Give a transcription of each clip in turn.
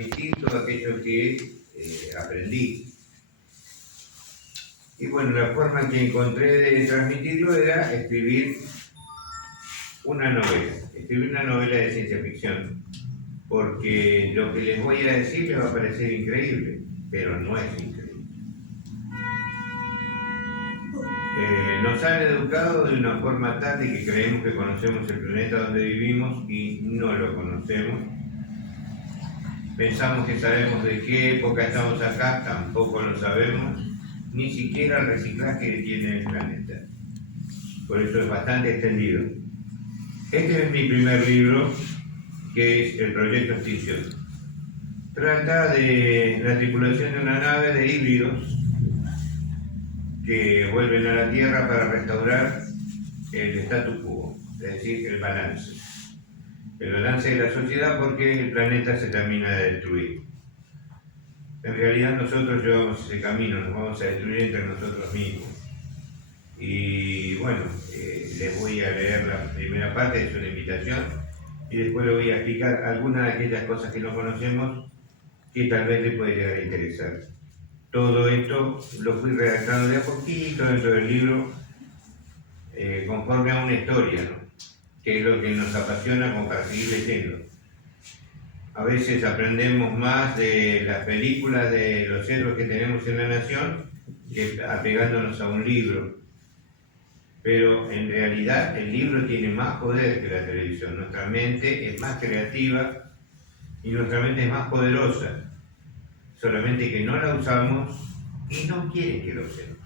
transmitir todo aquello que aprendí. Y bueno, la forma que encontré de transmitirlo era escribir una novela de ciencia ficción, porque lo que les voy a decir les va a parecer increíble, pero no es increíble. Nos han educado de una forma tal de que creemos que conocemos el planeta donde vivimos y no lo conocemos. Pensamos que sabemos de qué época estamos acá, tampoco lo sabemos, ni siquiera el reciclaje que tiene el planeta. Por eso es bastante extendido. Este es mi primer libro, que es El Proyecto Extinción. Trata de la tripulación de una nave de híbridos que vuelven a la Tierra para restaurar el statu quo, es decir, el balance de la sociedad, porque el planeta se termina de destruir. En realidad nosotros llevamos ese camino, nos vamos a destruir entre nosotros mismos. Y bueno, les voy a leer la primera parte, es una invitación, y después les voy a explicar algunas de aquellas cosas que no conocemos que tal vez les puede llegar a interesar. Todo esto lo fui redactando de a poquito dentro del libro, conforme a una historia, ¿no? Que es lo que nos apasiona como para seguir leyendo. A veces aprendemos más de las películas, de los héroes que tenemos en la nación, que apegándonos a un libro. Pero en realidad el libro tiene más poder que la televisión. Nuestra mente es más creativa y nuestra mente es más poderosa. Solamente que no la usamos y no quieren que lo usemos.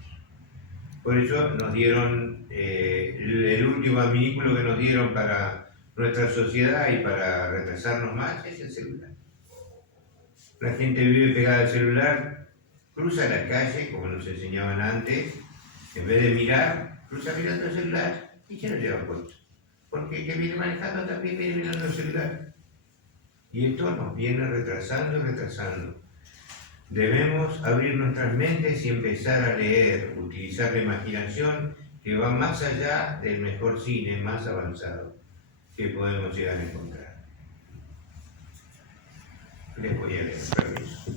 Por eso nos dieron el último adminículo que nos dieron para nuestra sociedad y para retrasarnos más es el celular. La gente vive pegada al celular, cruza la calle, como nos enseñaban antes, en vez de mirar, cruza mirando el celular y ya no lleva puesto. Porque el que viene manejando también viene mirando el celular. Y esto nos viene retrasando y retrasando. Debemos abrir nuestras mentes y empezar a leer, utilizar la imaginación que va más allá del mejor cine más avanzado que podemos llegar a encontrar. Les voy a leer, permiso.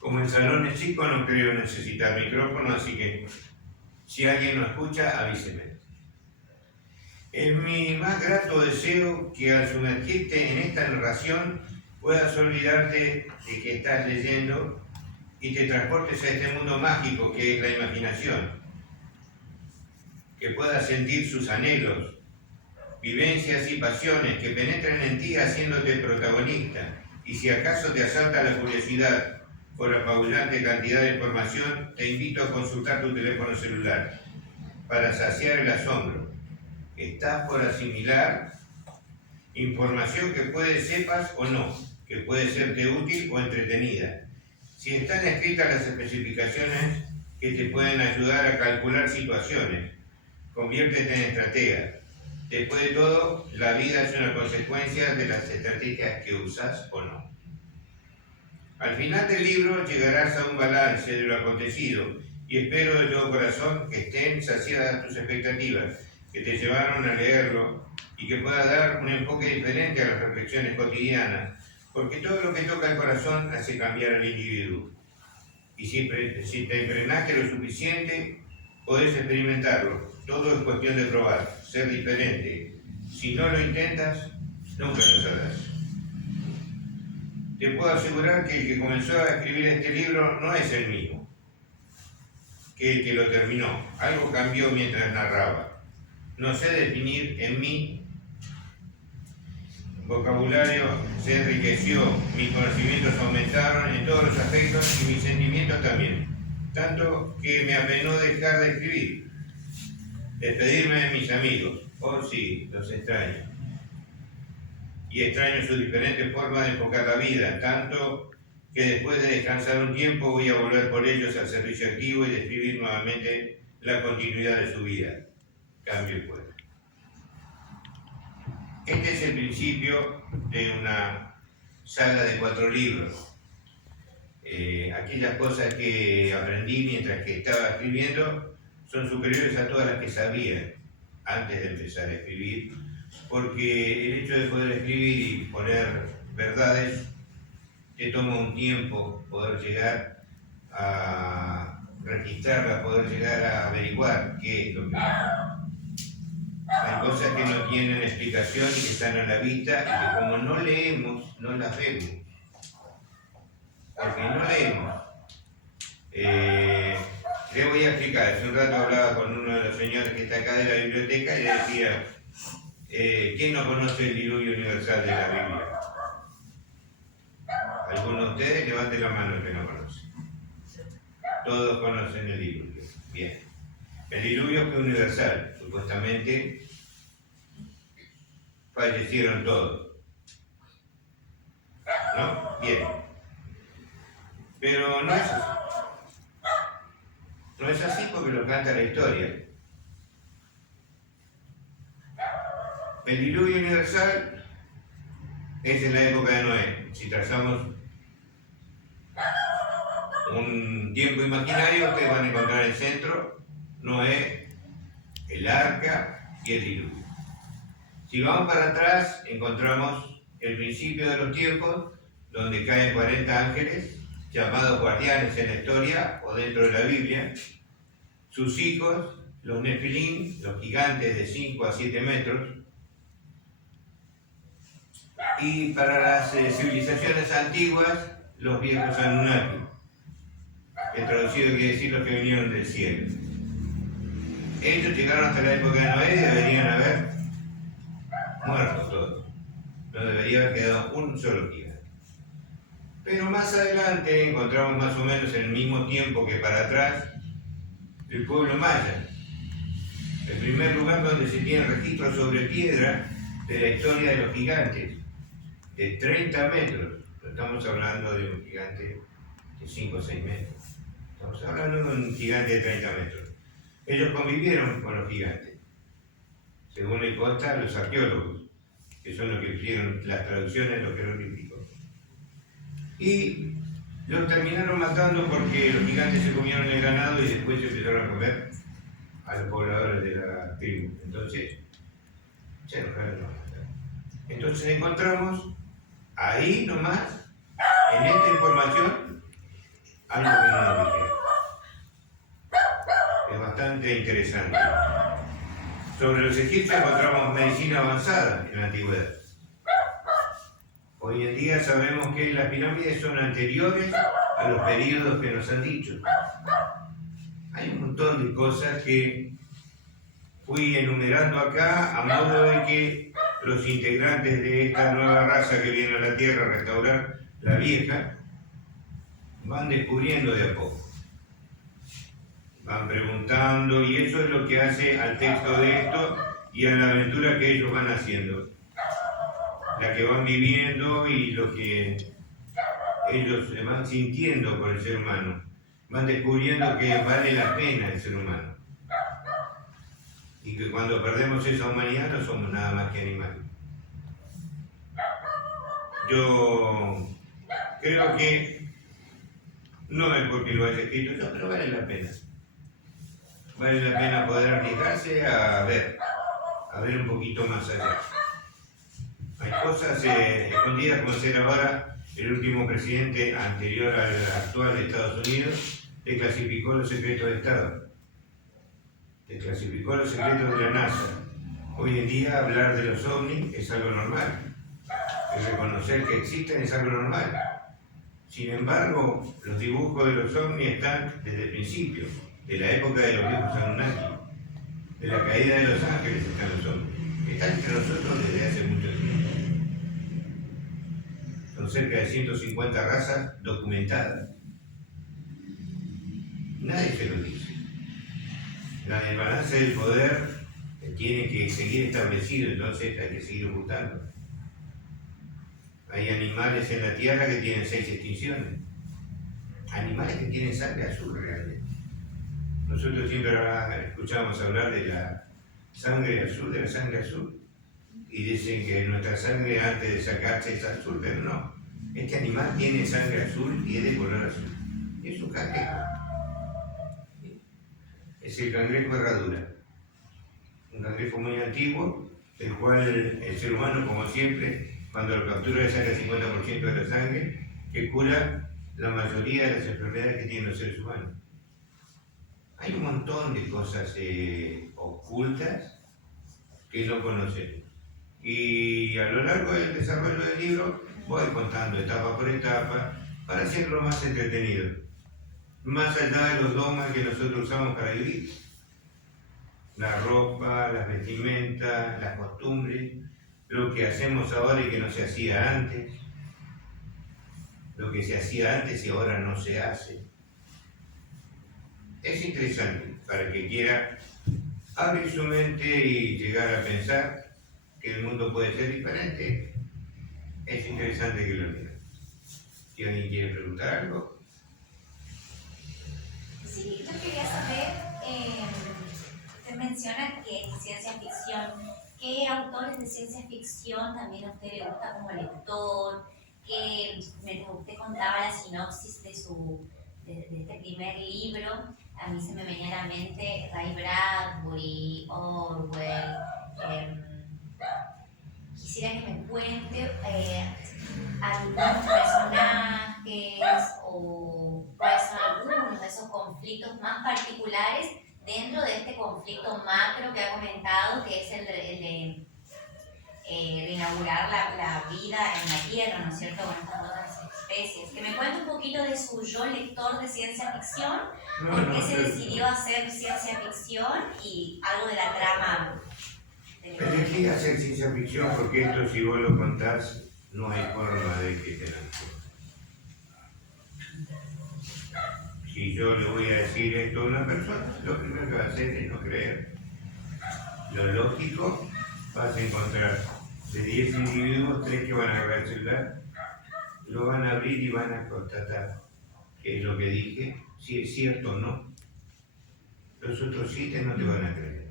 Como el salón es chico, no creo necesitar micrófono, así que si alguien no escucha, avíseme. Es mi más grato deseo que al sumergirte en esta narración puedas olvidarte de que estás leyendo y te transportes a este mundo mágico que es la imaginación. Que puedas sentir sus anhelos, vivencias y pasiones que penetren en ti haciéndote protagonista. Y si acaso te asalta la curiosidad por la apabullante cantidad de información, te invito a consultar tu teléfono celular para saciar el asombro. Estás por asimilar información que puede sepas o no, que puede serte útil o entretenida. Si están escritas las especificaciones que te pueden ayudar a calcular situaciones, conviértete en estratega. Después de todo, la vida es una consecuencia de las estrategias que usas o no. Al final del libro llegarás a un balance de lo acontecido y espero de todo corazón que estén saciadas tus expectativas, que te llevaron a leerlo y que pueda dar un enfoque diferente a las reflexiones cotidianas, porque todo lo que toca el corazón hace cambiar al individuo. Y si te entrenaste lo suficiente, podés experimentarlo. Todo es cuestión de probar, ser diferente. Si no lo intentas, nunca lo sabrás. Te puedo asegurar que el que comenzó a escribir este libro no es el mismo que el que lo terminó. Algo cambió mientras narraba. No sé definir en mí, vocabulario se enriqueció, mis conocimientos aumentaron en todos los aspectos y mis sentimientos también. Tanto que me apenó dejar de escribir, despedirme de mis amigos. Oh sí, los extraño. Y extraño sus diferentes formas de enfocar la vida, tanto que después de descansar un tiempo voy a volver por ellos al servicio activo y describir nuevamente la continuidad de su vida. Cambio y fuera. Este es el principio de una saga de 4 libros. aquellas cosas que aprendí mientras que estaba escribiendo son superiores a todas las que sabía antes de empezar a escribir, porque el hecho de poder escribir y poner verdades te toma un tiempo poder llegar a registrarla, poder llegar a averiguar qué es lo que pasa. Hay cosas que no tienen explicación y que están a la vista y que como no leemos, no las vemos. Porque no leemos. Le voy a explicar. Hace un rato hablaba con uno de los señores que está acá de la biblioteca y le decía, ¿quién no conoce el diluvio universal de la Biblia? ¿Alguno de ustedes? Levante la mano el que no conoce. Todos conocen el diluvio. Bien. El diluvio fue universal. Supuestamente fallecieron todos. ¿No? Bien. Pero no es así. No es así porque lo canta la historia. El diluvio universal es en la época de Noé. Si trazamos un tiempo imaginario, ustedes van a encontrar el centro, Noé, el arca y el diluvio. Si vamos para atrás, encontramos el principio de los tiempos, donde caen 40 ángeles, llamados guardianes en la historia o dentro de la Biblia, sus hijos, los Nefilim, los gigantes de 5 a 7 metros, y para las civilizaciones antiguas, los viejos Anunnaki, que traducido quiere decir los que vinieron del cielo. Ellos llegaron hasta la época de Noé y deberían haber muerto todos. No debería haber quedado un solo gigante. Pero más adelante encontramos más o menos en el mismo tiempo que para atrás el pueblo maya. El primer lugar donde se tiene registro sobre piedra de la historia de los gigantes, de 30 metros. No estamos hablando de un gigante de 5 o 6 metros. Estamos hablando de un gigante de 30 metros. Ellos convivieron con los gigantes. Según le consta, los arqueólogos, que son los que hicieron las traducciones de los jeroglíficos. Y los terminaron matando porque los gigantes se comieron el ganado y después se empezaron a comer a los pobladores de la tribu. Entonces, se enojaron los mataron. Entonces encontramos ahí nomás, en esta información, algo que no nos dijeron. Es bastante interesante. Sobre los egipcios encontramos medicina avanzada en la antigüedad. Hoy en día sabemos que las pirámides son anteriores a los periodos que nos han dicho. Hay un montón de cosas que fui enumerando acá a modo de que los integrantes de esta nueva raza que viene a la Tierra a restaurar la vieja van descubriendo de a poco. Van preguntando y eso es lo que hace al texto de esto y a la aventura que ellos van haciendo. La que van viviendo y lo que ellos van sintiendo por el ser humano. Van descubriendo que vale la pena el ser humano. Y que cuando perdemos esa humanidad no somos nada más que animales. Yo creo que no es porque lo haya escrito yo, pero vale la pena. Vale la pena poder arriesgarse a ver un poquito más allá. Hay cosas escondidas, como ser ahora el último presidente anterior al actual de Estados Unidos, desclasificó los secretos de Estado, desclasificó los secretos de la NASA. Hoy en día hablar de los ovnis es algo normal, el reconocer que existen es algo normal. Sin embargo, los dibujos de los ovnis están desde el principio, de la época de los viejos Anunnaki, de la caída de los ángeles están los ovnis. Están entre nosotros desde hace mucho tiempo. Son cerca de 150 razas documentadas. Nadie se lo dice. La balance del poder tiene que seguir establecido, entonces hay que seguir ocultando. Hay animales en la Tierra que tienen 6 extinciones. Animales que tienen sangre azul realmente. Nosotros siempre escuchamos hablar de la sangre azul, y dicen que nuestra sangre antes de sacarse es azul, pero no. Este animal tiene sangre azul y es de color azul. Es un cangrejo. Es el cangrejo herradura. Un cangrejo muy antiguo, el cual el ser humano, como siempre, cuando lo captura le saca el 50% de la sangre, que cura la mayoría de las enfermedades que tienen los seres humanos. Hay un montón de cosas ocultas que no conocemos. Y a lo largo del desarrollo del libro voy contando etapa por etapa para hacerlo más entretenido. Más allá de los dogmas que nosotros usamos para vivir. La ropa, las vestimentas, las costumbres, lo que hacemos ahora y que no se hacía antes. Lo que se hacía antes y ahora no se hace. Es interesante para el que quiera abrir su mente y llegar a pensar que el mundo puede ser diferente. Es interesante que lo lea. Si alguien quiere preguntar algo. Sí, yo quería saber, usted menciona que es ciencia ficción. ¿Qué autores de ciencia ficción también a usted le gusta como lector? Que mientras usted contaba la sinopsis de este primer libro, a mí se me venía a la mente Ray Bradbury, Orwell. Quisiera que me cuente algunos personajes o cuáles son algunos de esos conflictos más particulares dentro de este conflicto macro que ha comentado, que es el de reinaugurar la vida en la Tierra, ¿no es cierto?, con estas otras especies. Que me cuente un poquito de su yo lector de ciencia ficción, por qué se decidió hacer ciencia ficción y algo de la trama. Elegí hacer ciencia ficción porque esto, si vos lo contás, no hay forma de que te la entiendas. Si yo le voy a decir esto a una persona, lo primero que va a hacer es no creer. Lo lógico, vas a encontrar de 10 individuos, 3 que van a agarrar el celular, lo van a abrir y van a constatar que es lo que dije, si es cierto o no. Los otros 7 no te van a creer.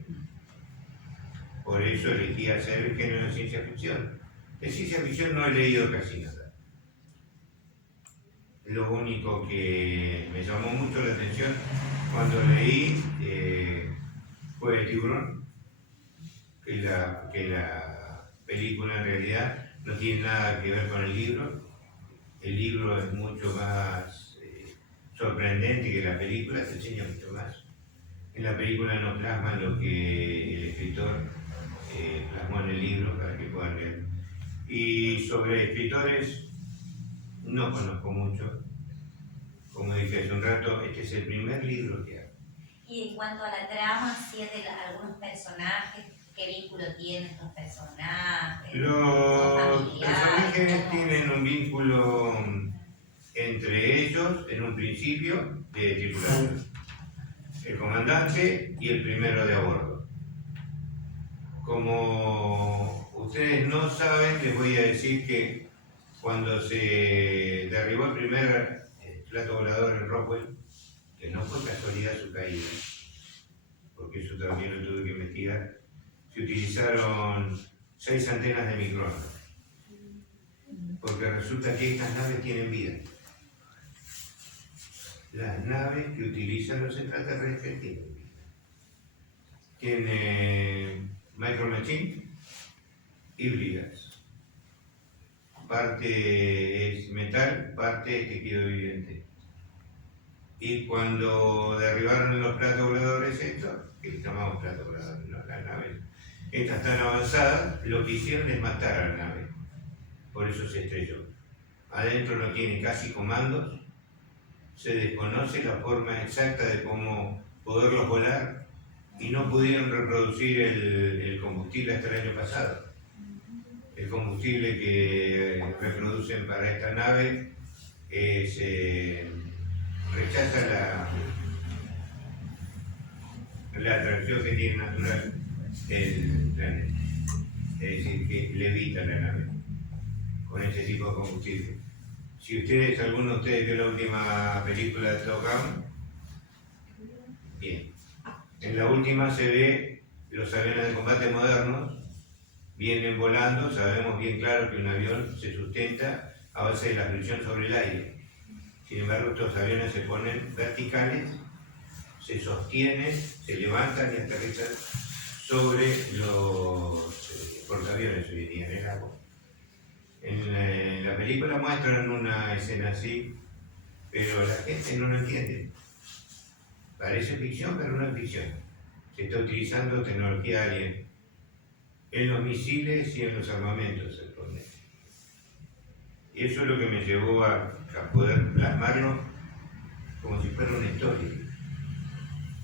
Por eso elegí hacer el género de ciencia ficción. De ciencia ficción no he leído casi nada. Lo único que me llamó mucho la atención cuando leí fue El tiburón, que la película en realidad no tiene nada que ver con el libro. El libro es mucho más sorprendente que la película, te enseña mucho más. En la película no plasman lo que el escritor plasmó en el libro para que puedan leer. Y sobre escritores no conozco mucho. Como dije hace un rato, este es el primer libro que hago. Y en cuanto a la trama, si es de algunos personajes, ¿qué vínculo tienen estos personajes? Los personajes tienen un vínculo entre ellos en un principio de tripulación. El comandante y el primero de a bordo. Como ustedes no saben, les voy a decir que cuando se derribó el primer plato volador en Roswell, que no fue casualidad su caída, porque eso también lo tuve que investigar, se utilizaron 6 antenas de micrófono, porque resulta que estas naves tienen vida. Las naves que utilizan los extraterrestres tienen vida. Tienen micro machine híbridas. Parte es metal, parte es tejido viviente. Y cuando derribaron los platos voladores estos, que llamamos platos voladores, no, las naves, estas tan avanzadas, lo que hicieron es matar a la nave. Por eso se estrelló. Adentro no tiene casi comandos, se desconoce la forma exacta de cómo poderlos volar y no pudieron reproducir el combustible hasta el año pasado. El combustible que reproducen para esta nave rechaza la atracción que tiene natural del planeta. Es decir, que levita la nave con ese tipo de combustible. Si alguno de ustedes vio la última película de Top Gun, bien. En la última se ve los aviones de combate modernos, vienen volando, sabemos bien claro que un avión se sustenta a base de la fricción sobre el aire. Sin embargo, estos aviones se ponen verticales, se sostienen, se levantan y aterrizan sobre los portaaviones hoy día en el agua. En la película muestran una escena así, pero la gente no lo entiende. Parece ficción, pero no es ficción. Se está utilizando tecnología alien en los misiles y en los armamentos actualmente. Y eso es lo que me llevó a poder plasmarlo como si fuera una historia.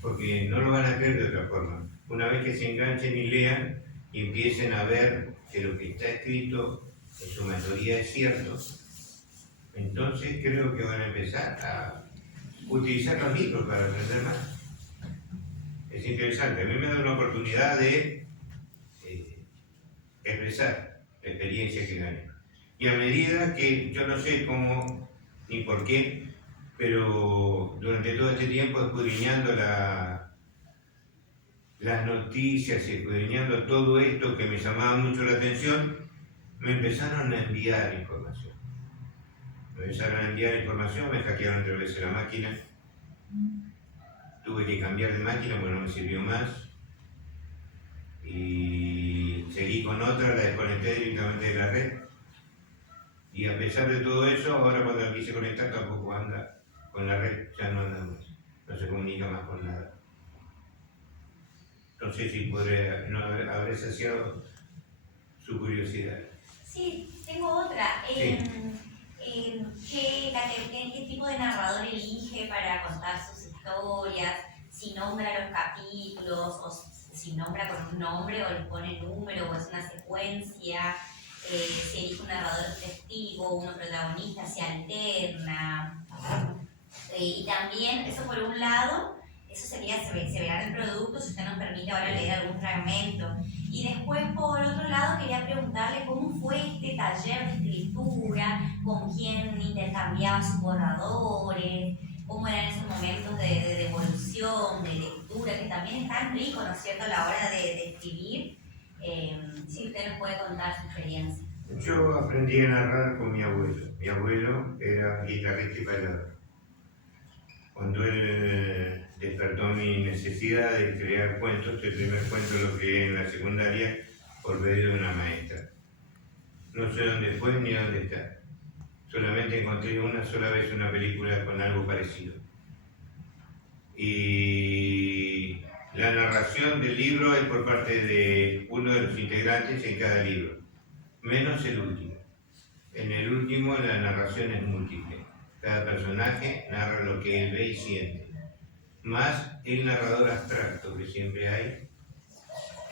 Porque no lo van a creer de otra forma. Una vez que se enganchen y lean y empiecen a ver que lo que está escrito en su mayoría es cierto, entonces creo que van a empezar a utilizar los libros para aprender más. Es interesante. A mí me da una oportunidad de expresar la experiencia que gané. Y a medida que yo no sé cómo ni por qué, pero durante todo este tiempo escudriñando las noticias, escudriñando todo esto que me llamaba mucho la atención, me empezaron a enviar información. Me hackearon 3 veces la máquina. Tuve que cambiar de máquina porque no me sirvió más. Y seguí con otra, la desconecté directamente de la red. Y a pesar de todo eso, ahora cuando la quise conectar tampoco anda con la red, ya no anda más, no se comunica más con nada. No sé si no habré saciado su curiosidad. Sí, tengo otra. Sí. ¿Qué tipo de narrador elige para contar sus historias? Si nombra los capítulos, o si nombra con un nombre, o le pone número, o es una secuencia. Si elige un narrador testigo, uno protagonista, se alterna. Y también, eso por un lado, eso se verá en el producto si usted nos permite ahora leer algún fragmento. Y después, por otro lado, quería preguntarle cómo fue este taller de escritura, con quién intercambiaba sus borradores, cómo eran esos momentos de devolución, de lectura, que también es tan rico, ¿no es cierto?, a la hora de escribir. Si usted nos puede contar su experiencia. Yo aprendí a narrar con mi abuelo. Mi abuelo era guitarrista y bailador. Cuando él despertó mi necesidad de crear cuentos, el primer cuento lo creé en la secundaria por medio de una maestra. No sé dónde fue ni dónde está. Solamente encontré una sola vez una película con algo parecido. Y la narración del libro es por parte de uno de los integrantes en cada libro, menos el último. En el último la narración es múltiple. Cada personaje narra lo que él ve y siente. Más el narrador abstracto que siempre hay,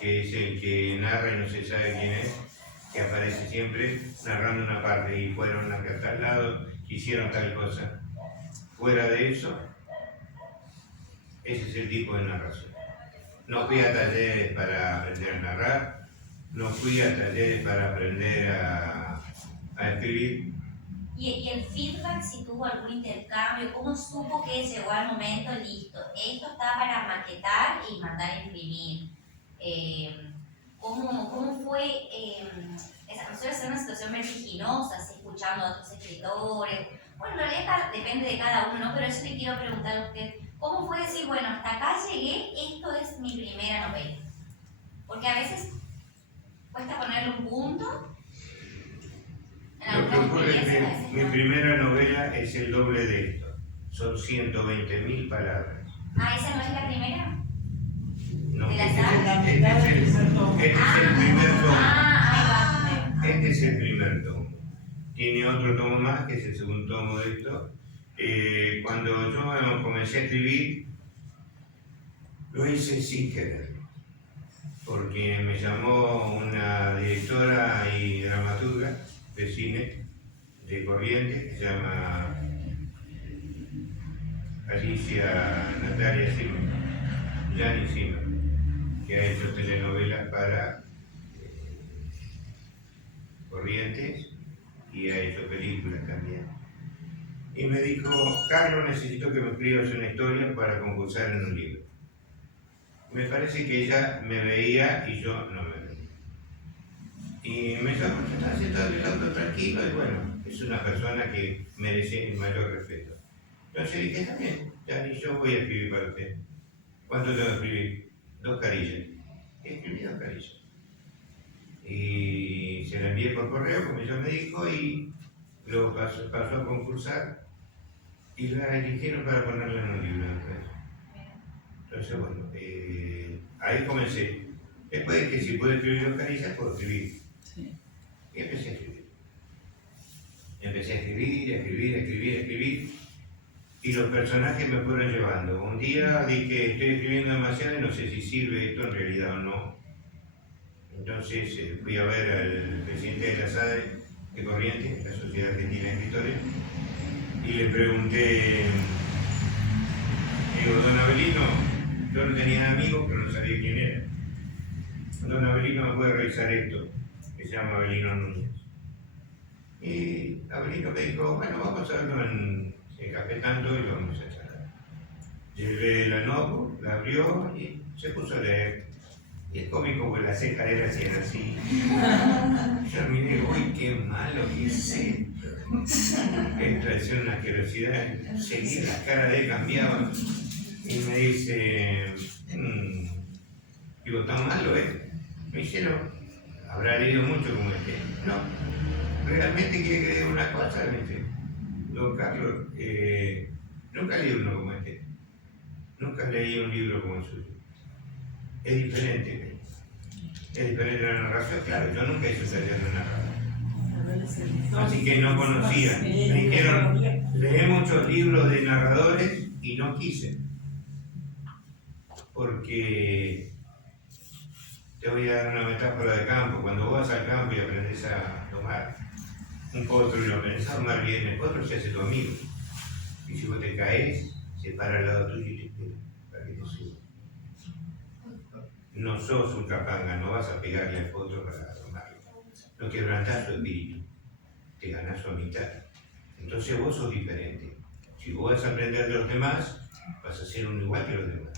que es el que narra y no se sabe quién es, que aparece siempre narrando una parte y fueron a tal lado, hicieron tal cosa. Fuera de eso, ese es el tipo de narración. No fui a talleres para aprender a narrar, no fui a talleres para aprender a escribir. ¿Y el feedback, si tuvo algún intercambio? ¿Cómo supo que llegó al momento listo? Esto está para maquetar y mandar a imprimir. ¿Cómo fue esa cuestión de ser una situación vertiginosa, así, escuchando a otros escritores? Bueno, en realidad depende de cada uno, ¿no? Pero eso le quiero preguntar a usted. ¿Cómo fue decir, bueno, hasta acá llegué, esto es mi primera novela? Porque a veces cuesta ponerle un punto. Lo que ocurre es que mi primera novela es el doble de esto. Son 120.000 palabras. Ah, ¿esa no es la primera? No, ¿De la este saga? es el primer tomo. Ahí va. Este es el primer tomo. Tiene otro tomo más, que es el segundo tomo de esto. Cuando yo comencé a escribir, lo hice sin querer. Porque me llamó una directora y dramaturga de cine de Corrientes, que se llama Alicia Natalia Simon, Gianni Simon, que ha hecho telenovelas para Corrientes y ha hecho películas también. Y me dijo, Carlos, necesito que me escribas una historia para concursar en un libro. Me parece que ella me veía y yo no me veía. Y me llamó, yo estaba sentado en el auto tranquilo y bueno, qué es una persona que merece el mayor respeto. Entonces dije, está bien, ya ni yo voy a escribir para usted. ¿Cuánto tengo que escribir? 2 carillas. Escribí 2 carillas. Y se la envié por correo, como ella me dijo, y lo pasó a concursar y la eligieron para ponerla en un libro después. Entonces, bueno, ahí comencé. Después de que si puedo escribir 2 carillas, puedo escribir. Sí. Y empecé a escribir. Empecé a escribir. Y los personajes me fueron llevando. Un día dije, estoy escribiendo demasiado y no sé si sirve esto en realidad o no. Entonces fui a ver al presidente de la SADE de Corrientes, la Sociedad Argentina de Escritores, y le pregunté, digo, don Avelino, yo no tenía amigos, pero no sabía quién era. Don Avelino, ¿me puede revisar esto? Que se llama Avelino Núñez. Y Avelino me dijo, bueno, vamos a verlo en Café Tanto y vamos a charlar. Llevé la notebook, la abrió y se puso a leer. Y es cómico porque las cejas eran así. Yo miré, uy, qué malo que es esto. Esto es una asquerosidad. Seguí la cara de él, cambiaba. Y me dice, digo, ¿tan malo es? Me dice, no, habrá leído mucho como este. No, realmente quiere que lea una cosa, me dice. Don Carlos, nunca leí uno como este. Nunca leí un libro como el suyo. Es diferente. Es diferente la narración, claro, yo nunca hice taller de narrador. Así que no conocía. Me dijeron, lee muchos libros de narradores y no quise. Porque te voy a dar una metáfora de campo. Cuando vos vas al campo y aprendes a tomar un potro y lo aprendes a tomar bien, el potro se hace tu amigo. Y si vos te caes, se para al lado tuyo y te espera para que te suba. No sos un capanga, no vas a pegarle al potro para tomarlo. No quebrantás su espíritu, te ganás su amistad. Entonces vos sos diferente. Si vos vas a aprender de los demás, vas a ser un igual que los demás.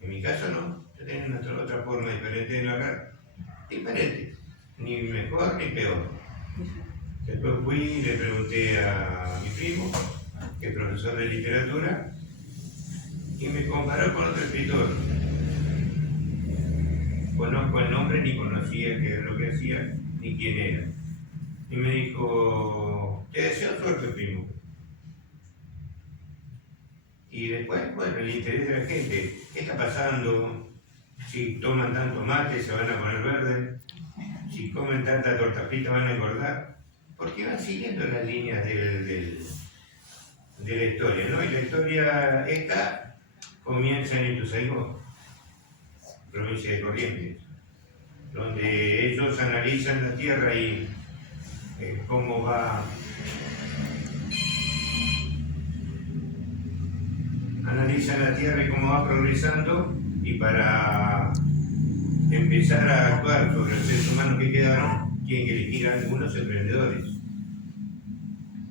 En mi caso no, yo tengo otra forma diferente de narrar. Diferente, ni mejor ni peor. Después fui y le pregunté a mi primo, que es profesor de literatura, y me comparó con otro escritor. Conozco el nombre, ni conocía qué era lo que hacía, ni quién era. Y me dijo, te deseo suerte, primo. Y después, bueno, el interés de la gente, ¿qué está pasando? Si toman tanto mate, se van a poner verdes. Si comen tanta torta frita, van a engordar. Porque van siguiendo las líneas de la historia, ¿no? Y la historia esta comienza en Ituzaingó, provincia de Corrientes, donde ellos analizan la tierra y cómo va progresando, y para empezar a actuar sobre los seres humanos que quedaron, tienen que elegir a algunos emprendedores,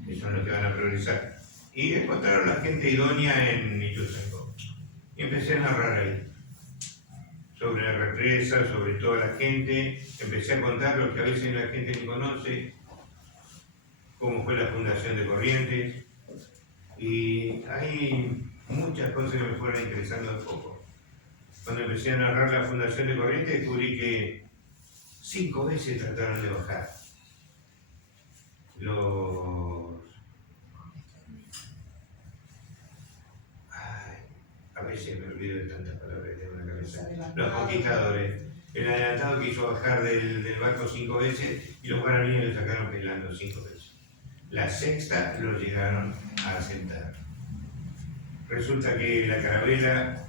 que son los que van a progresar. Y encontraron la gente idónea en Ituzaingó. Y empecé a narrar ahí sobre la represa, sobre toda la gente. Empecé a contar lo que a veces la gente ni conoce, cómo fue la fundación de Corrientes. Y hay muchas cosas que me fueron interesando de poco. Cuando empecé a narrar la fundación de Corrientes, descubrí que 5 veces trataron de bajar a veces me olvido de tantas palabras que tengo en la cabeza. Los conquistadores. El adelantado quiso bajar del barco 5 veces y los guaraníes lo sacaron pelando 5 veces. La sexta lo llegaron a asentar. Resulta que la carabela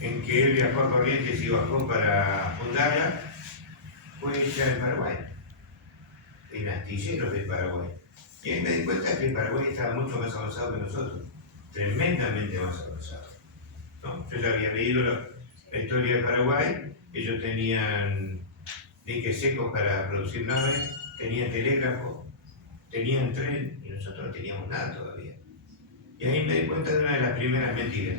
en que él viajó a Corrientes y bajó para fundarla fue hecha en Paraguay, en astilleros del Paraguay. Y ahí me di cuenta que el Paraguay estaba mucho más avanzado que nosotros, tremendamente más avanzado, ¿no? Yo ya había leído la historia de Paraguay. Ellos tenían diques secos para producir naves, tenían telégrafo, tenían tren, y nosotros no teníamos nada todavía. Y ahí me di cuenta de una de las primeras mentiras,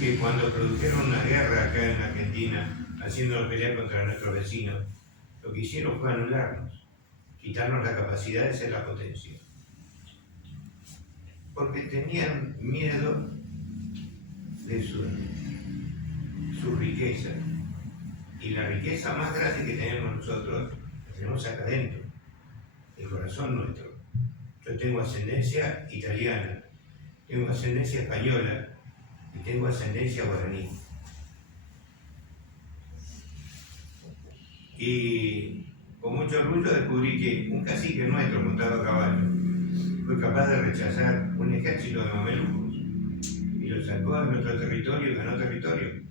que cuando produjeron una guerra acá en Argentina, haciéndonos pelear contra nuestros vecinos, lo que hicieron fue anularnos. quitarnos la capacidad de ser la potencia. Porque tenían miedo de su riqueza. Y la riqueza más grande que tenemos nosotros, la tenemos acá adentro, el corazón nuestro. Yo tengo ascendencia italiana, tengo ascendencia española y tengo ascendencia guaraní. Y con mucho orgullo descubrí que un cacique nuestro montado a caballo fue capaz de rechazar un ejército de mamelucos y lo sacó de nuestro territorio y ganó territorio.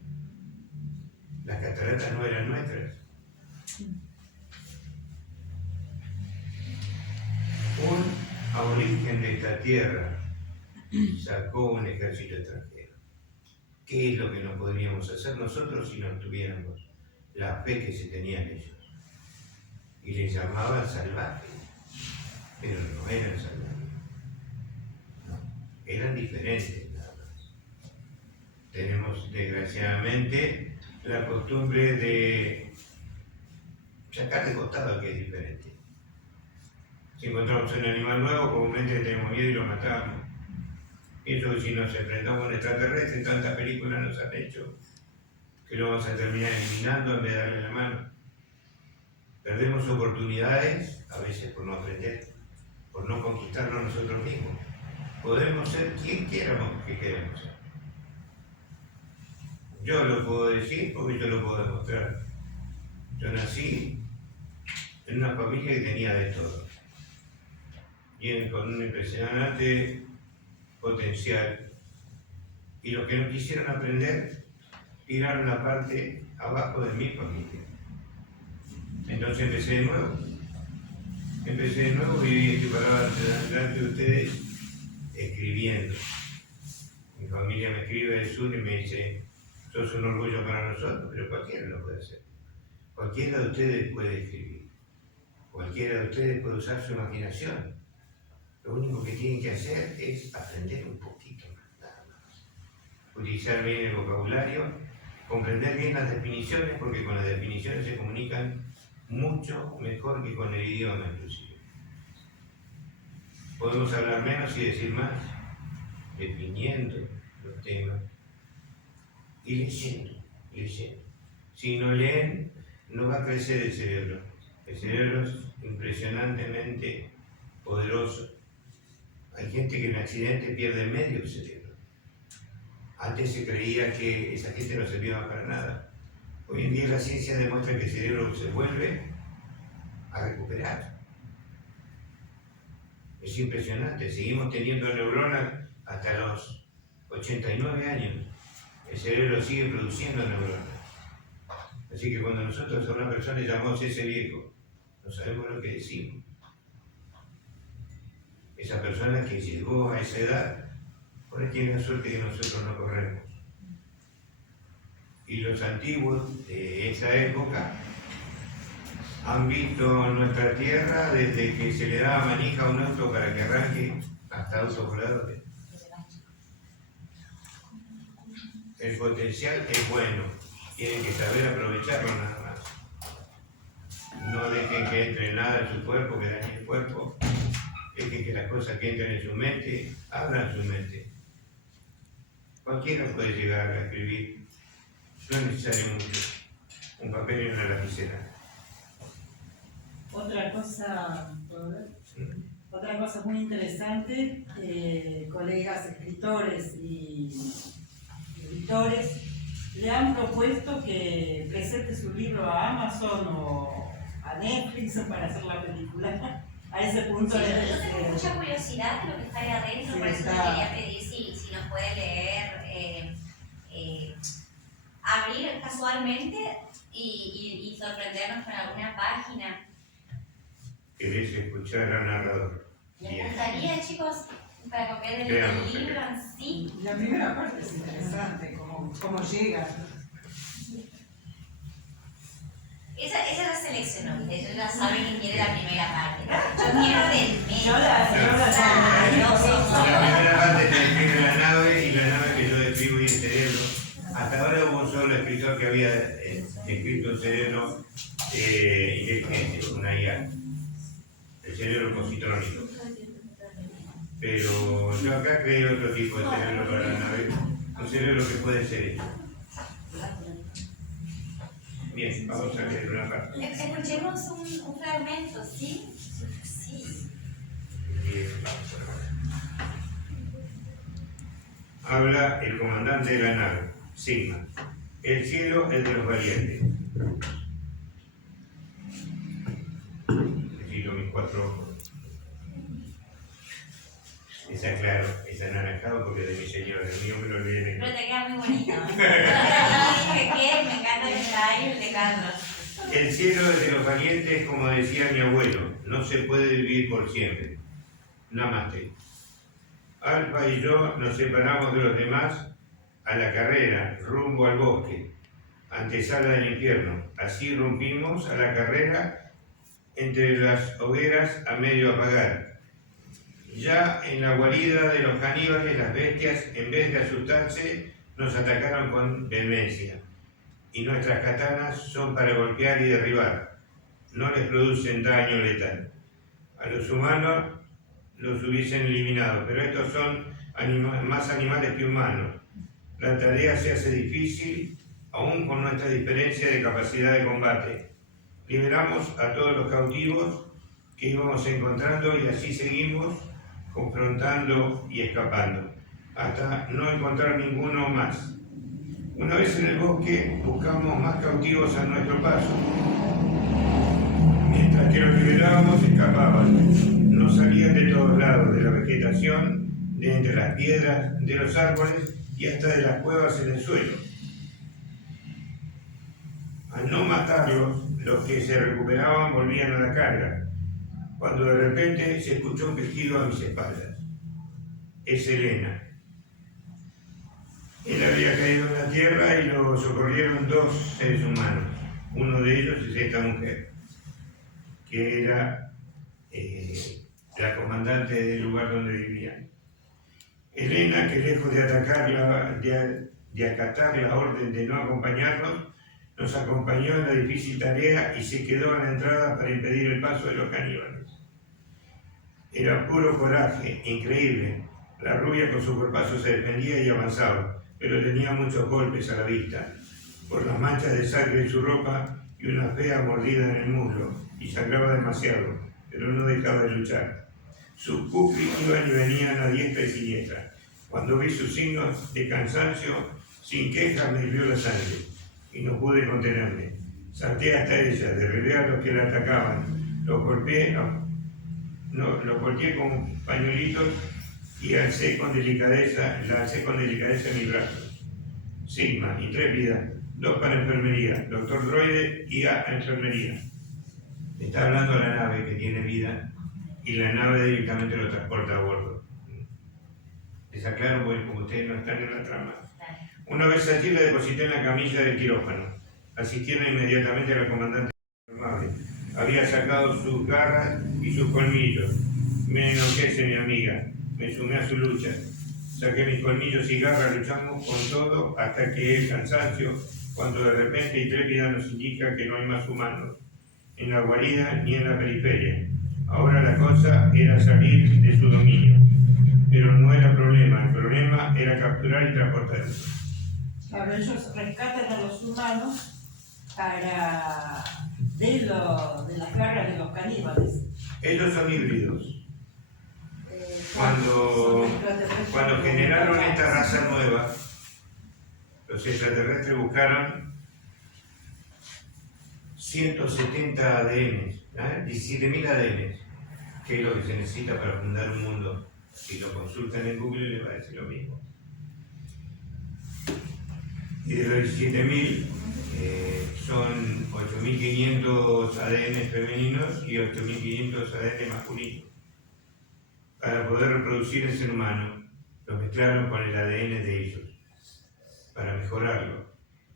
Las cataratas no eran nuestras. Un aborigen de esta tierra sacó un ejército extranjero. ¿Qué es lo que no podríamos hacer nosotros si no tuviéramos la fe que se tenían ellos? Y les llamaban salvajes, pero no eran salvajes. No, eran diferentes nada más. Tenemos desgraciadamente la costumbre de sacar de costado que es diferente. Si encontramos un animal nuevo, comúnmente tenemos miedo y lo matamos. Pienso que si nos enfrentamos a un extraterrestre, tantas películas nos han hecho, que lo vamos a terminar eliminando en vez de darle la mano. Perdemos oportunidades, a veces por no aprender, por no conquistarnos nosotros mismos. Podemos ser quien quieramos que queremos ser. Yo lo puedo decir porque yo lo puedo demostrar. Yo nací en una familia que tenía de todo. Y con un impresionante potencial. Y los que no quisieron aprender, tiraron la parte abajo de mi familia. Entonces empecé de nuevo. Y estoy parado delante de ustedes escribiendo. Mi familia me escribe del sur y me dice: sos un orgullo para nosotros, pero cualquiera lo puede hacer. Cualquiera de ustedes puede escribir. Cualquiera de ustedes puede usar su imaginación. Lo único que tienen que hacer es aprender un poquito más, nada más. Utilizar bien el vocabulario, comprender bien las definiciones, porque con las definiciones se comunican mucho mejor que con el idioma inclusive. Podemos hablar menos y decir más, definiendo los temas y leyendo. Si no leen, no va a crecer el cerebro. El cerebro es impresionantemente poderoso. Hay gente que en accidente pierde medio cerebro. Antes se creía que esa gente no servía para nada. Hoy en día la ciencia demuestra que el cerebro se vuelve a recuperar. Es impresionante. Seguimos teniendo neuronas hasta los 89 años. El cerebro sigue produciendo neuronas. Así que cuando nosotros a una persona le llamamos ese viejo, no sabemos lo que decimos. Esa persona que llegó a esa edad, por ahí tiene la suerte que nosotros no corremos. Y los antiguos de esa época han visto nuestra tierra desde que se le daba manija a un auto para que arranque hasta autos voladores. El potencial es bueno, tienen que saber aprovecharlo nada más. No dejen que entre nada en su cuerpo, que dañe el cuerpo. Dejen que las cosas que entren en su mente, abran su mente. Cualquiera puede llegar a escribir, no es necesario mucho, un papel y una lapicera. Otra cosa, ¿puedo ver? Otra cosa muy interesante, colegas escritores y editores le han propuesto que presente su libro a Amazon o a Netflix para hacer la película. A ese punto sí, yo tengo mucha curiosidad de lo que está ahí adentro, sí, por eso te quería pedir si nos puede leer, abrir casualmente y sorprendernos con alguna página. ¿Querés escuchar al narrador? Me gustaría, chicos, para copiar el libro en sí. La primera parte es interesante, cómo llega. Esa la seleccionó, ellos ya saben que quiere la primera parte. Yo quiero del medio. La primera parte te describe la nave y la nave que yo describo y el cerebro. Hasta ahora hubo un solo escritor que había escrito el cerebro inteligente, una IA. el cerebro positrónico. Pero yo acá creo otro tipo de cerebro para la nave, un cerebro que puede ser eso. Bien, vamos a leer una parte. Escuchemos un fragmento, ¿sí? Sí. Bien, vamos a ver. Habla el comandante de la nave, Sigma. El cielo es de los valientes. Necesito mis 4 ojos. Esa, claro, esa anaranjado porque es de mi señora, el mío me lo olvidé. Pero te queda muy bonito. Me encanta el detalle, el de Carlos. El cielo es de los valientes, como decía mi abuelo, no se puede vivir por siempre. Namaste. Alfa y yo nos separamos de los demás a la carrera, rumbo al bosque, antesala del infierno. Así rompimos a la carrera entre las hogueras a medio apagar. Ya en la guarida de los caníbales, las bestias, en vez de asustarse, nos atacaron con vehemencia. Y nuestras katanas son para golpear y derribar. No les producen daño letal. A los humanos los hubiesen eliminado, pero estos son más animales que humanos. La tarea se hace difícil, aún con nuestra diferencia de capacidad de combate. Liberamos a todos los cautivos que íbamos encontrando y así seguimos confrontando y escapando, hasta no encontrar ninguno más. Una vez en el bosque, buscamos más cautivos a nuestro paso. Mientras que los liberábamos, escapaban. No salían de todos lados, de la vegetación, de entre las piedras, de los árboles y hasta de las cuevas en el suelo. Al no matarlos, los que se recuperaban volvían a la carga, cuando de repente se escuchó un quejido a mis espaldas. Es Elena. Él había caído en la tierra y lo socorrieron 2 seres humanos. Uno de ellos es esta mujer, que era la comandante del lugar donde vivían. Elena, que lejos de atacarla, de acatar la orden de no acompañarnos, nos acompañó en la difícil tarea y se quedó a la entrada para impedir el paso de los caníbales. Era puro coraje, increíble. La rubia con su cuerpazo se defendía y avanzaba, pero tenía muchos golpes a la vista, por las manchas de sangre en su ropa y una fea mordida en el muslo, y sangraba demasiado, pero no dejaba de luchar. Sus pupis iban y venían a diestra y siniestra. Cuando vi sus signos de cansancio, sin quejas me hirvió la sangre, y no pude contenerme. Salté hasta ella, derribé a los que la atacaban, los golpeé con pañuelitos y la alcé con delicadeza en mis brazos. Sigma, intrépida, 2 para enfermería, doctor Droide y a enfermería. Está hablando la nave que tiene vida y la nave directamente lo transporta a bordo. Les aclaro porque como ustedes no están en la trama. Una vez allí la deposité en la camilla del quirófano. Asistieron inmediatamente a la comandante amable. Había sacado sus garras y sus colmillos. Me enojece mi amiga. Me sumé a su lucha. Saqué mis colmillos y garras, luchamos con todo hasta que el cansancio, cuando de repente intrépida nos indica que no hay más humanos, en la guarida ni en la periferia. Ahora la cosa era salir de su dominio. Pero no era problema, el problema era capturar y transportarlos. Claro, ellos rescatan a los humanos de las garras de los caníbales. Ellos son híbridos. Cuando generaron esta raza nueva, los extraterrestres buscaron 170 ADN, 17.000 ADN, que es lo que se necesita para fundar un mundo. Si lo consultan en Google les va a decir lo mismo. Y de los 17.000 son 8.500 ADN femeninos y 8.500 ADN masculinos. Para poder reproducir el ser humano, lo mezclaron con el ADN de ellos, para mejorarlo.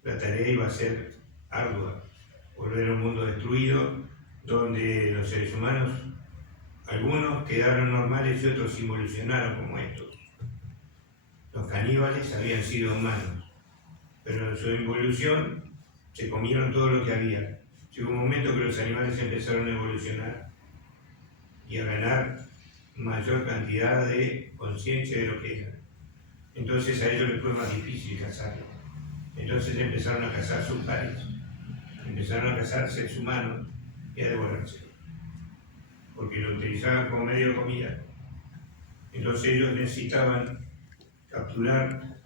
La tarea iba a ser ardua, volver a un mundo destruido, donde los seres humanos, algunos quedaron normales y otros involucionaron como estos. Los caníbales habían sido humanos, pero en su involución se comieron todo lo que había. Llegó un momento que los animales empezaron a evolucionar. y a ganar mayor cantidad de conciencia de lo que eran. Entonces a ellos les fue más difícil cazarlo. Entonces empezaron a cazar sus pares, empezaron a cazar seres humanos y a devorarse, porque lo utilizaban como medio de comida. Entonces ellos necesitaban capturar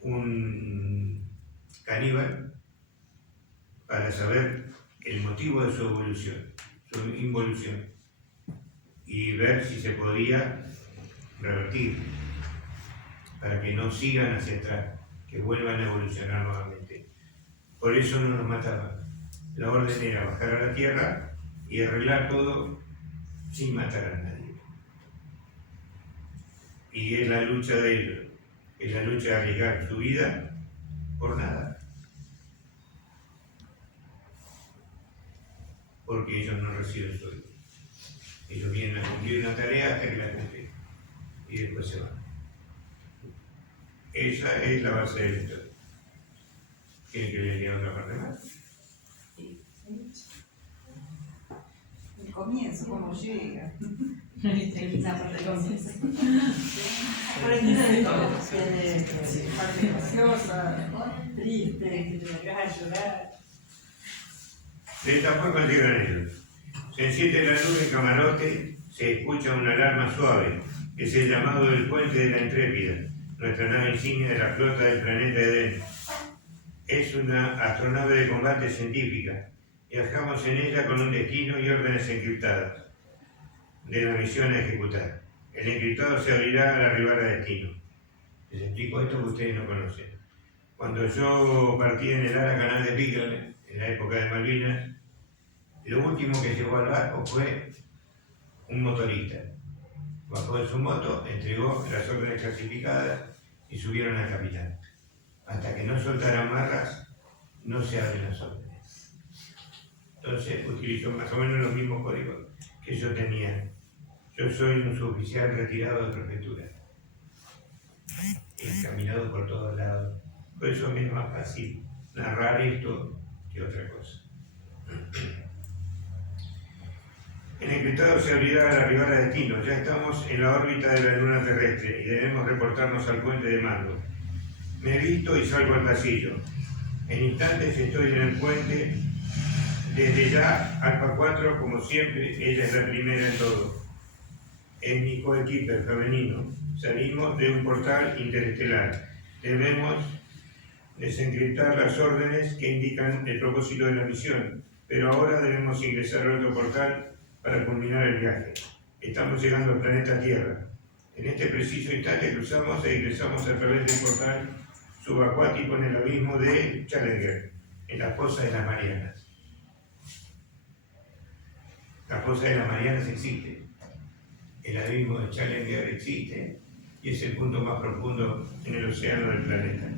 un caníbal para saber el motivo de su evolución, su involución, y ver si se podía revertir, para que no sigan hacia atrás, que vuelvan a evolucionar nuevamente. Por eso no nos mataban. La orden era bajar a la tierra y arreglar todo sin matar a nadie. Y es la lucha de ellos, es la lucha de arriesgar su vida por nada. Porque ellos no reciben sueldo. Ellos vienen a cumplir una tarea hasta que la cumplen y después se van. Esa es la base de la historia. ¿Quieren que les diga otra parte más? El comienzo, cómo llega. La parte del comienzo. Por aquí de todo. Tiene parte graciosa, triste, que te vengas a llorar. De esta forma llegan ellos. Se enciende la luz del camarote, se escucha una alarma suave. Es el llamado del puente de la Intrépida, nuestra nave insignia de la flota del planeta Edén. Es una astronave de combate científica. Viajamos en ella con un destino y órdenes encriptadas de la misión a ejecutar. El encriptado se abrirá al arribar a destino. Les explico esto que ustedes no conocen. Cuando yo partí en el ala canal de Beagle, en la época de Malvinas, lo último que llegó al barco fue un motorista. Bajó de su moto, entregó las órdenes clasificadas y subieron al capitán. Hasta que no soltaran marras, no se abren las órdenes. Entonces utilizó más o menos los mismos códigos que yo tenía. Yo soy un suboficial retirado de prefectura. He caminado por todos lados. Por eso me es más fácil narrar esto que otra cosa. El encriptado se abrirá al arribar a destino. Ya estamos en la órbita de la luna terrestre y debemos reportarnos al puente de mando. Me visto y salgo al pasillo. En instantes estoy en el puente. Desde ya, Alfa 4, como siempre, ella es la primera en todo. Es mi coequiper femenino. Salimos de un portal interestelar. Debemos desencriptar las órdenes que indican el propósito de la misión, pero ahora debemos ingresar a otro portal para culminar el viaje. Estamos llegando al planeta Tierra. En este preciso instante cruzamos e ingresamos a través del portal subacuático en el abismo de Challenger, en la fosa de las Marianas. La fosa de las Marianas existe, el abismo de Challenger existe y es el punto más profundo en el océano del planeta.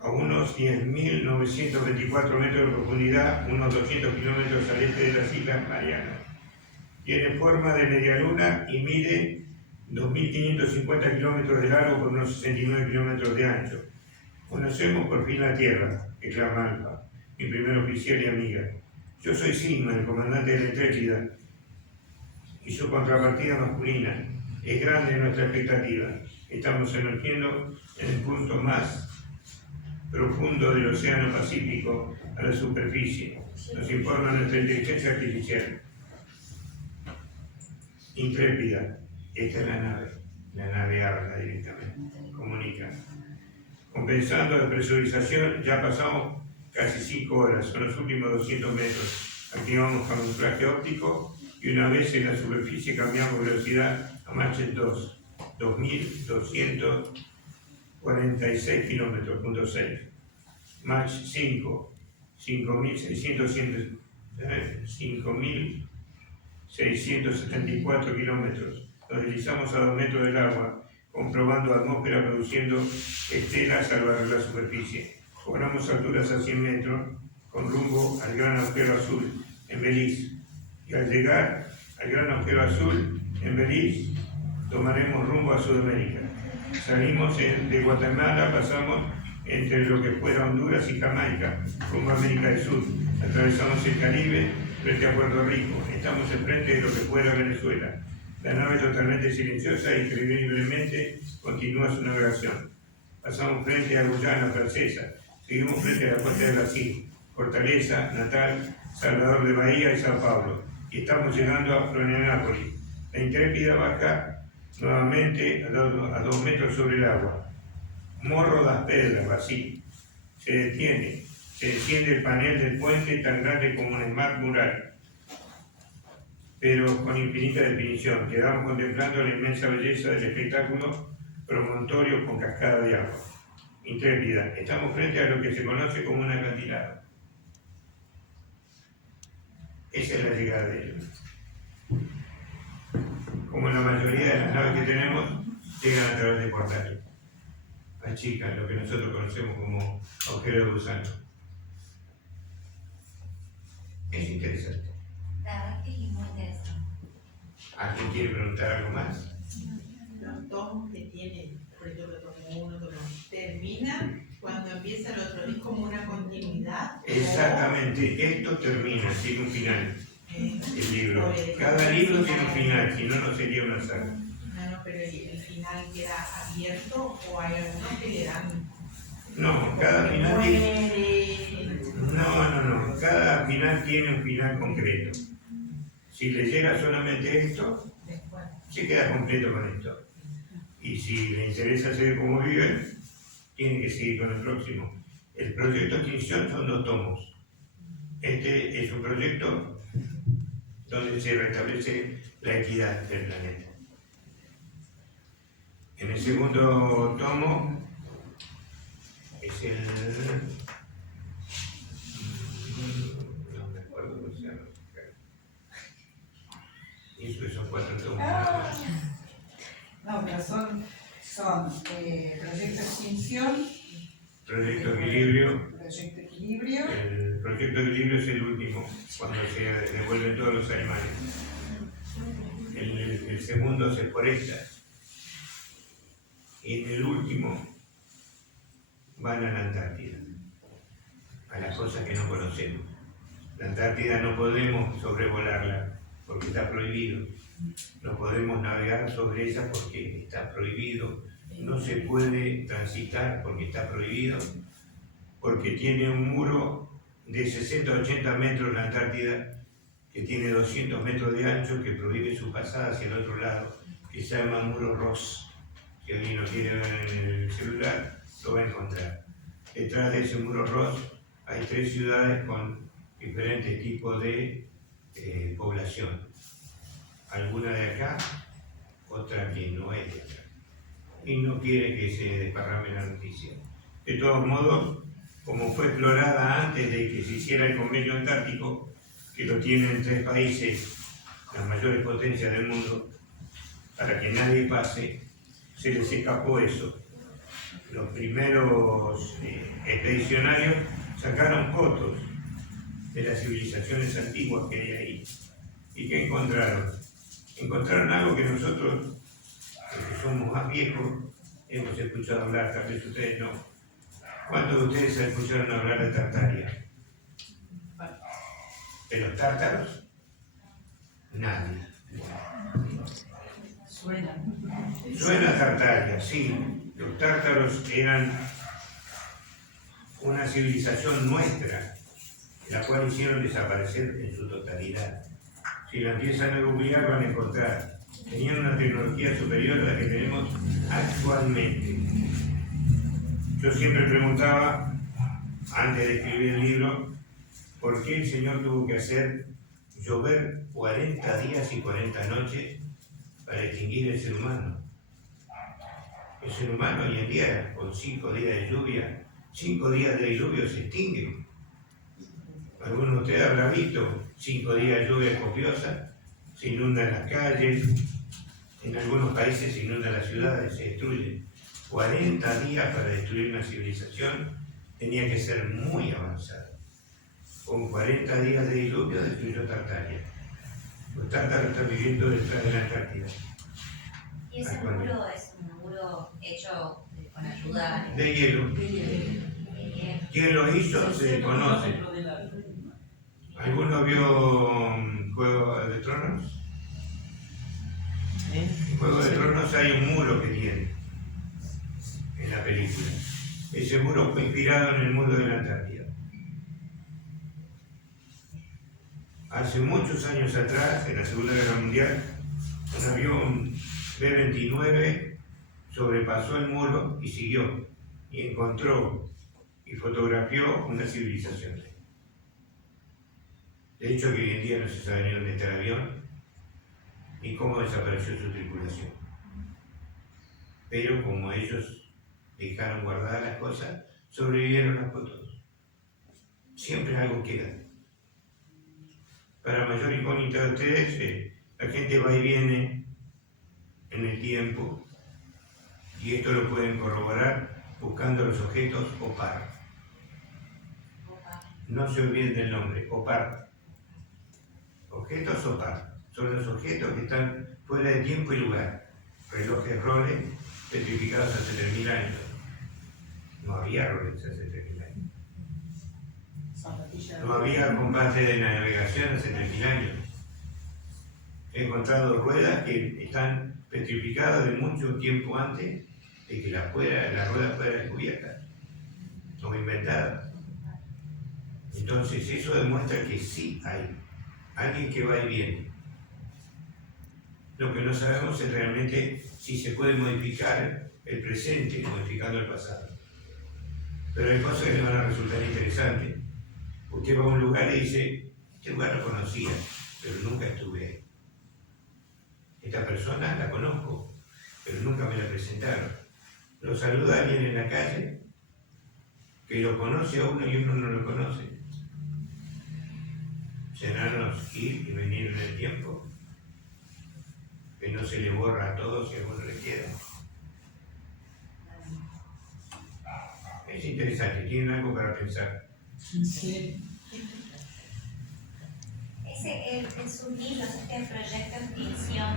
A unos 10.924 metros de profundidad, unos 200 kilómetros al este de las Islas Marianas. Tiene forma de media luna y mide 2.550 kilómetros de largo por unos 69 kilómetros de ancho. Conocemos por fin la Tierra, exclama Alfa, mi primer oficial y amiga. Yo soy Sigma, el comandante de la Intrépida, y su contrapartida masculina. Es grande nuestra expectativa. Estamos emergiendo en el punto más profundo del Océano Pacífico a la superficie. Nos informa nuestra inteligencia artificial. Intrépida, esta es la nave habla directamente, comunica. Compensando la presurización, ya pasamos casi 5 horas, son los últimos 200 metros. Activamos camuflaje óptico y una vez en la superficie cambiamos velocidad a Mach 2, 2.246 kilómetros, punto 6. Mach 5, 5.674 kilómetros. Nos deslizamos a 2 metros del agua, comprobando atmósfera produciendo estelas al barrer la superficie. Cobramos alturas a 100 metros, con rumbo al gran agujero azul en Belice. Y al llegar al gran agujero azul en Belice, tomaremos rumbo a Sudamérica. Salimos de Guatemala, pasamos entre lo que fuera Honduras y Jamaica, rumbo a América del Sur. Atravesamos el Caribe frente a Puerto Rico. Estamos enfrente de lo que fuera Venezuela. La nave totalmente silenciosa e increíblemente continúa su navegación. Pasamos frente a Guyana Francesa. Seguimos frente a la costa de Brasil, Fortaleza, Natal, Salvador de Bahía y Sao Paulo. Y estamos llegando a Florianópolis. La Intrépida baja nuevamente a 2 metros sobre el agua. Morro das Pedras, Brasil. Se detiene. Se enciende el panel del puente tan grande como un smart mural, pero con infinita definición. Quedamos contemplando la inmensa belleza del espectáculo promontorio con cascada de agua. Intrépida. Estamos frente a lo que se conoce como un acantilado. Esa es la llegada de ellos. Como la mayoría de las naves que tenemos, llegan a través de portales. Achican lo que nosotros conocemos como agujero de gusano. Es interesante. La verdad que es muy interesante. ¿Alguien quiere preguntar algo más? Los tomos que tiene, por ejemplo, tomo 1, tomo 2, termina cuando empieza el otro, es como una continuidad. Exactamente, esto termina, tiene un final, el libro. Sobre- Cada libro tiene un final, si no, no sería una saga. No, pero el final queda abierto o hay algunos que le dan. No, cada final tiene... Muere. No, cada final tiene un final concreto. Si leyera solamente esto, Después. se queda completo con esto. Y si le interesa saber cómo viven, tiene que seguir con el próximo. El proyecto Extinción son 2 tomos. Este es un proyecto donde se restablece la equidad del planeta. En el segundo tomo es el... no me acuerdo cómo se llama. Y eso que son 4 tomos. No, pero son Proyecto Extinción, Proyecto Equilibrio. Proyecto Equilibrio. El proyecto Equilibrio es el último, cuando se devuelven todos los animales. El segundo es el Forestas. Y en el último van a la Antártida, a las cosas que no conocemos. La Antártida no podemos sobrevolarla porque está prohibido. No podemos navegar sobre ella porque está prohibido. No se puede transitar porque está prohibido. Porque tiene un muro de 60 a 80 metros la Antártida, que tiene 200 metros de ancho, que prohíbe su pasada hacia el otro lado, que se llama Muro Ross. Si alguien lo quiere ver en el celular, lo va a encontrar. Detrás de ese Muro Ross hay 3 ciudades con diferentes tipos de población. Alguna de acá, otra que no es de acá. Y no quiere que se desparrame la noticia. De todos modos, como fue explorada antes de que se hiciera el convenio antártico, que lo tienen 3 países, las mayores potencias del mundo, para que nadie pase, se les escapó eso. Los primeros expedicionarios sacaron fotos de las civilizaciones antiguas que hay ahí. ¿Y qué encontraron? Encontraron algo que nosotros, que somos más viejos, hemos escuchado hablar, tal vez ustedes no. ¿Cuántos de ustedes escucharon hablar de Tartaria? ¿De los tártaros? Nadie. Suena. Suena Tartaria, sí. Los tártaros eran una civilización nuestra, la cual hicieron desaparecer en su totalidad. Si la empiezan a googlear van a encontrar. Tenían una tecnología superior a la que tenemos actualmente. Yo siempre preguntaba, antes de escribir el libro, ¿por qué el Señor tuvo que hacer llover 40 días y 40 noches para extinguir el ser humano? El ser humano hoy en día, con 5 días de lluvia, 5 días de diluvio se extingue. Algunos de ustedes habrán visto 5 días de lluvia copiosa, se inundan las calles, en algunos países se inundan las ciudades, se destruyen. 40 días para destruir una civilización tenía que ser muy avanzada. Con 40 días de diluvio destruyó Tartaria. Los tártaros están viviendo detrás de la Antártida. Y ese muro es un muro hecho con ayuda De hielo. de ¿Quién lo hizo? Se desconoce. ¿Alguno vio Juego de Tronos? En Juego de Tronos hay un muro que tiene en la película. Ese muro fue inspirado en el muro de la Antártida. Hace muchos años atrás, en la Segunda Guerra Mundial, un avión B-29 sobrepasó el muro y siguió, y encontró y fotografió una civilización. De hecho, que hoy en día no se sabe ni dónde está el avión, ni cómo desapareció su tripulación. Pero como ellos dejaron guardadas las cosas, sobrevivieron las fotos. Siempre algo queda. Para mayor incógnita de ustedes, la gente va y viene en el tiempo, y esto lo pueden corroborar buscando los objetos OPAR. No se olviden del nombre, OPAR. Objetos OPAR. Son los objetos que están fuera de tiempo y lugar. Relojes Rolex petrificados hace 3.000 años. No había Rolex hace 3.000 años. No había compás de navegación hace 3.000 años. He encontrado ruedas que están petrificadas de mucho tiempo antes de que la rueda fuera descubierta o inventada. Entonces eso demuestra que sí hay alguien que va y viene. Lo que no sabemos es realmente si se puede modificar el presente modificando el pasado. Pero hay cosas que le van a resultar interesantes. Usted va a un lugar y dice, este lugar lo conocía, pero nunca estuve ahí. Esta persona la conozco, pero nunca me la presentaron. Lo saluda alguien en la calle que lo conoce a uno y uno no lo conoce. Llenarnos, ir y venir en el tiempo, que no se le borra a todos si a uno le queda. Es interesante, tienen algo para pensar. Sí. En sus libros, este proyecto Extinción,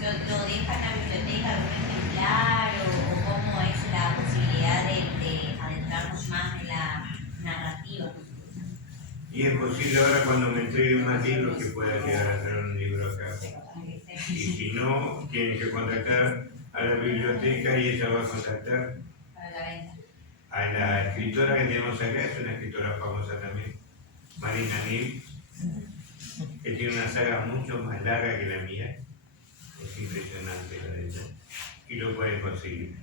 ¿lo deja en la biblioteca algún ejemplar o cómo es la posibilidad de adentrarnos más en la narrativa? Y es posible ahora cuando me entreguen más libros que pueda llegar a traer un libro acá. Y si no, tienen que contactar a la biblioteca y ella va a contactar Para la venta. a la escritora que tenemos acá, es una escritora famosa también, Marina Nil, que tiene una saga mucho más larga que la mía. Es impresionante la de ella. Y lo pueden conseguir.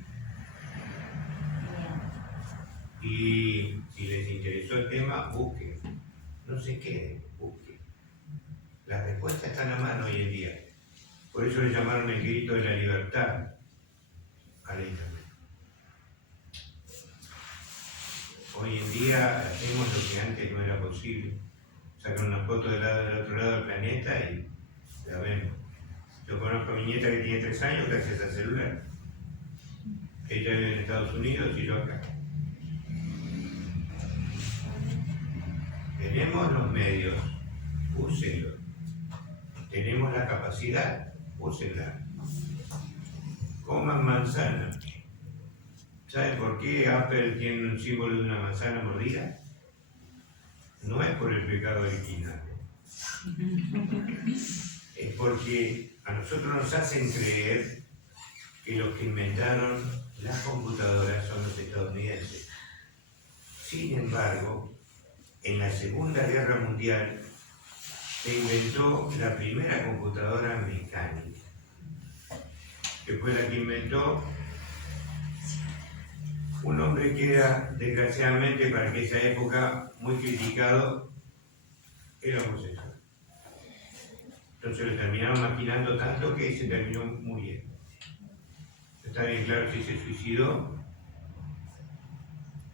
Y si les interesó el tema, busquen. No se queden, busquen. Las respuestas están a mano hoy en día. Por eso le llamaron el grito de la libertad al internet. Hoy en día hacemos lo que antes no era posible. Sacan una foto del otro lado del planeta y la vemos. Yo conozco a mi nieta que tiene 3 años gracias al celular. Ella vive en Estados Unidos y yo acá. Tenemos los medios, úsenlos. Tenemos la capacidad, úsenla. Coman manzana. ¿Saben por qué Apple tiene un símbolo de una manzana mordida? No es por el pecado original. Es porque a nosotros nos hacen creer que los que inventaron las computadoras son los estadounidenses. Sin embargo, en la Segunda Guerra Mundial se inventó la primera computadora mecánica, que fue la que inventó un hombre que era, desgraciadamente, para aquella época muy criticado, era homosexual. Entonces lo terminaron maquinando tanto que se terminó muriendo. Está bien claro si se suicidó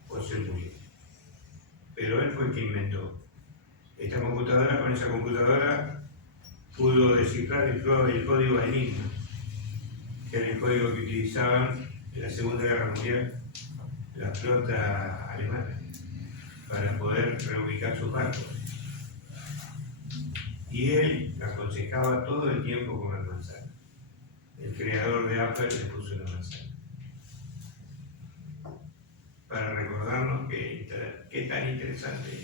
o se murió. Pero él fue el que inventó esta computadora. Con esa computadora pudo descifrar el código Enigma, que era el código que utilizaban en la Segunda Guerra Mundial la flota alemana para poder reubicar sus barcos. Y él aconsejaba todo el tiempo comer manzana. El creador de Apple le puso una manzana para recordarnos qué tan interesante